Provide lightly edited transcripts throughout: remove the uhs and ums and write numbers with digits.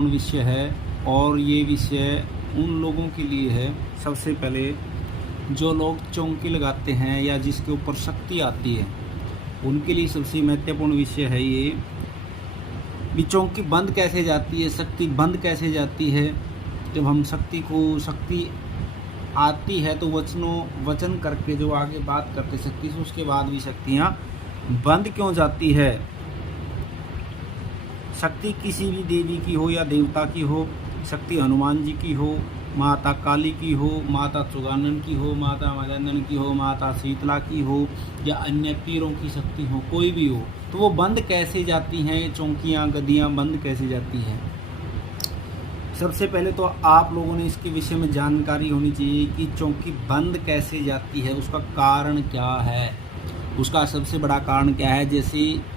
विषय है और ये विषय उन लोगों के लिए है। सबसे पहले जो लोग चौकी लगाते हैं या जिसके ऊपर शक्ति आती है उनके लिए सबसे महत्वपूर्ण विषय है ये भी चौकी बंद कैसे जाती है, शक्ति बंद कैसे जाती है। जब हम शक्ति आती है तो वचन करके जो आगे बात करते शक्ति से, उसके बाद भी शक्तियाँ बंद क्यों जाती है। शक्ति किसी भी देवी की हो या देवता की हो, शक्ति हनुमान जी की हो, माता काली की हो, माता चुगानन की हो, माता मदनन की हो, माता शीतला की हो या अन्य पीरों की शक्ति हो, कोई भी हो, तो वो बंद कैसे जाती हैं, चौकियाँ गद्दियाँ बंद कैसे जाती हैं। सबसे पहले तो आप लोगों ने इसके विषय में जानकारी होनी चाहिए कि चौकी बंद कैसे जाती है, उसका कारण क्या है। उसका सबसे बड़ा कारण क्या है, जैसे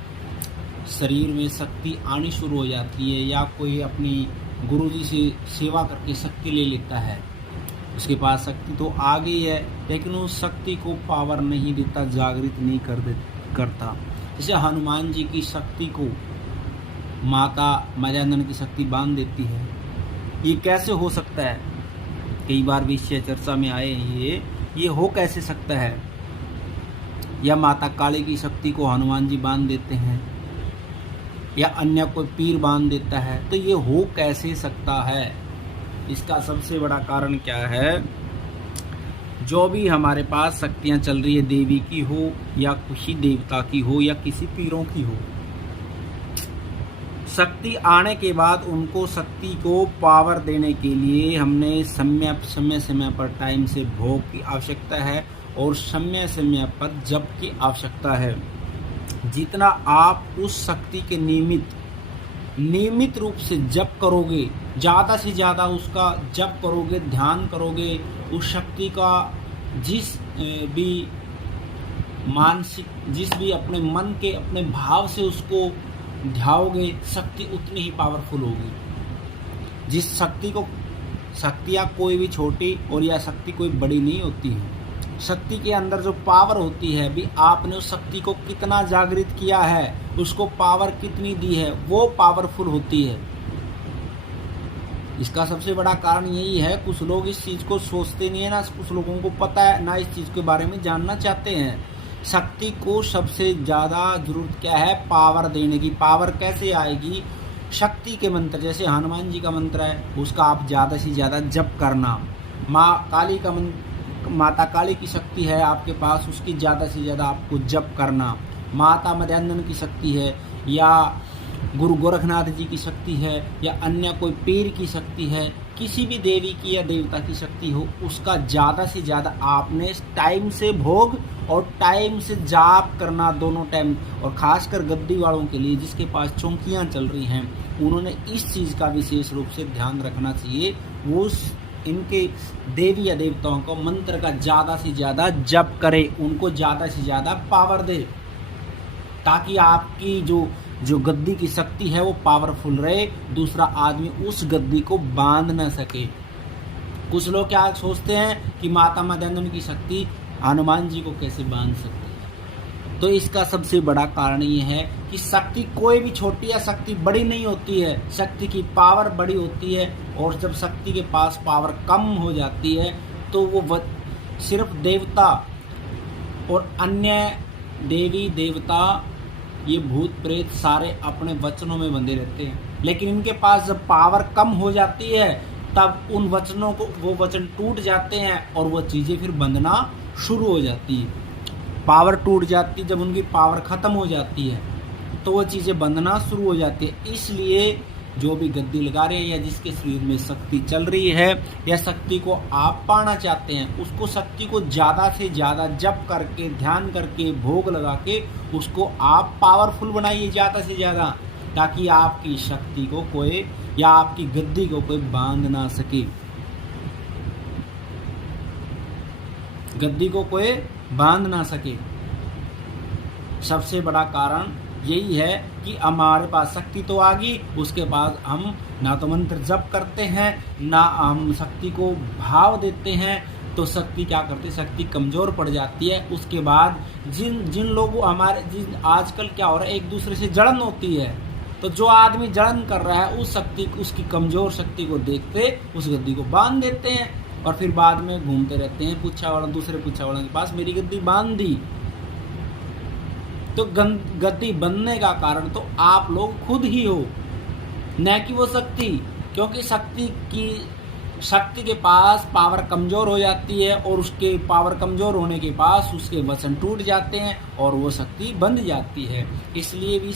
शरीर में शक्ति आनी शुरू हो जाती है या कोई अपनी गुरुजी से सेवा करके शक्ति ले लेता है, उसके पास शक्ति तो आ गई है लेकिन उस शक्ति को पावर नहीं देता, जागृत नहीं करता। जैसे हनुमान जी की शक्ति को माता मजानन की शक्ति बांध देती है, ये कैसे हो सकता है। कई बार विषय चर्चा में आए ये हो कैसे सकता है। या माता काली की शक्ति को हनुमान जी बांध देते हैं या अन्य कोई पीर बांध देता है, तो ये हो कैसे सकता है। इसका सबसे बड़ा कारण क्या है, जो भी हमारे पास शक्तियाँ चल रही है, देवी की हो या किसी देवता की हो या किसी पीरों की हो, शक्ति आने के बाद उनको शक्ति को पावर देने के लिए हमने समय पर टाइम से भोग की आवश्यकता है और समय पर जप की आवश्यकता है। जितना आप उस शक्ति के नियमित रूप से जप करोगे, ज़्यादा से ज़्यादा उसका जप करोगे, ध्यान करोगे, उस शक्ति का जिस भी अपने मन के अपने भाव से उसको ध्याओगे, शक्ति उतनी ही पावरफुल होगी। शक्तियाँ कोई भी छोटी और या शक्ति कोई बड़ी नहीं होती है। शक्ति के अंदर जो पावर होती है, भी आपने उस शक्ति को कितना जागृत किया है, उसको पावर कितनी दी है, वो पावरफुल होती है। इसका सबसे बड़ा कारण यही है, कुछ लोग इस चीज़ को सोचते नहीं है ना, कुछ लोगों को पता है ना, इस चीज़ के बारे में जानना चाहते हैं। शक्ति को सबसे ज़्यादा जरूरत क्या है, पावर देने की। पावर कैसे आएगी, शक्ति के मंत्र, जैसे हनुमान जी का मंत्र है, उसका आप ज़्यादा से ज़्यादा जप करना। माता काली की शक्ति है आपके पास, उसकी ज़्यादा से ज़्यादा आपको जप करना। माता मदनन की शक्ति है या गुरु गोरखनाथ जी की शक्ति है या अन्य कोई पीर की शक्ति है, किसी भी देवी की या देवता की शक्ति हो, उसका ज़्यादा से ज़्यादा आपने टाइम से भोग और टाइम से जाप करना, दोनों टाइम। और खासकर गद्दी वालों के लिए जिसके पास चौकियाँ चल रही हैं, उन्होंने इस चीज़ का विशेष रूप से ध्यान रखना चाहिए। वो इनके देवी या देवताओं को मंत्र का ज़्यादा से ज़्यादा जप करे, उनको ज़्यादा से ज़्यादा पावर दे, ताकि आपकी जो गद्दी की शक्ति है वो पावरफुल रहे, दूसरा आदमी उस गद्दी को बांध ना सके। कुछ लोग क्या सोचते हैं कि माता मदनन की शक्ति हनुमान जी को कैसे बांध सकती है। तो इसका सबसे बड़ा कारण ये है कि शक्ति कोई भी छोटी या शक्ति बड़ी नहीं होती है, शक्ति की पावर बड़ी होती है। और जब शक्ति के पास पावर कम हो जाती है तो वो सिर्फ देवता और अन्य देवी देवता, ये भूत प्रेत सारे अपने वचनों में बंधे रहते हैं, लेकिन इनके पास जब पावर कम हो जाती है तब उन वचनों को, वो वचन टूट जाते हैं और वो चीज़ें फिर बंधना शुरू हो जाती है। पावर टूट जाती है, जब उनकी पावर ख़त्म हो जाती है तो वो चीज़ें बंधना शुरू हो जाती है। इसलिए जो भी गद्दी लगा रहे हैं या जिसके शरीर में शक्ति चल रही है या शक्ति को आप पाना चाहते हैं, उसको शक्ति को ज़्यादा से ज़्यादा जप करके, ध्यान करके, भोग लगा के उसको आप पावरफुल बनाइए ज़्यादा से ज़्यादा, ताकि आपकी शक्ति को कोई या आपकी गद्दी को कोई बांध ना सके, गद्दी को कोई बांध ना सके। सबसे बड़ा कारण यही है कि हमारे पास शक्ति तो आ गई, उसके बाद हम ना तो मंत्र जप करते हैं, ना हम शक्ति को भाव देते हैं, तो शक्ति क्या करती है, शक्ति कमज़ोर पड़ जाती है। उसके बाद जिन लोगों आजकल क्या हो रहा है, एक दूसरे से जलन होती है, तो जो आदमी जलन कर रहा है उस शक्ति, उसकी कमजोर शक्ति को देखते उस गद्दी को बांध देते हैं और फिर बाद में घूमते रहते हैं पुच्छा वाला दूसरे पुच्छा वाला के पास, मेरी गद्दी बांध दी। तो गद्दी बनने का कारण तो आप लोग खुद ही हो, न कि वो शक्ति। क्योंकि शक्ति के पास पावर कमजोर हो जाती है और उसके पावर कमजोर होने के पास उसके वचन टूट जाते हैं और वो शक्ति बंध जाती है। इसलिए भी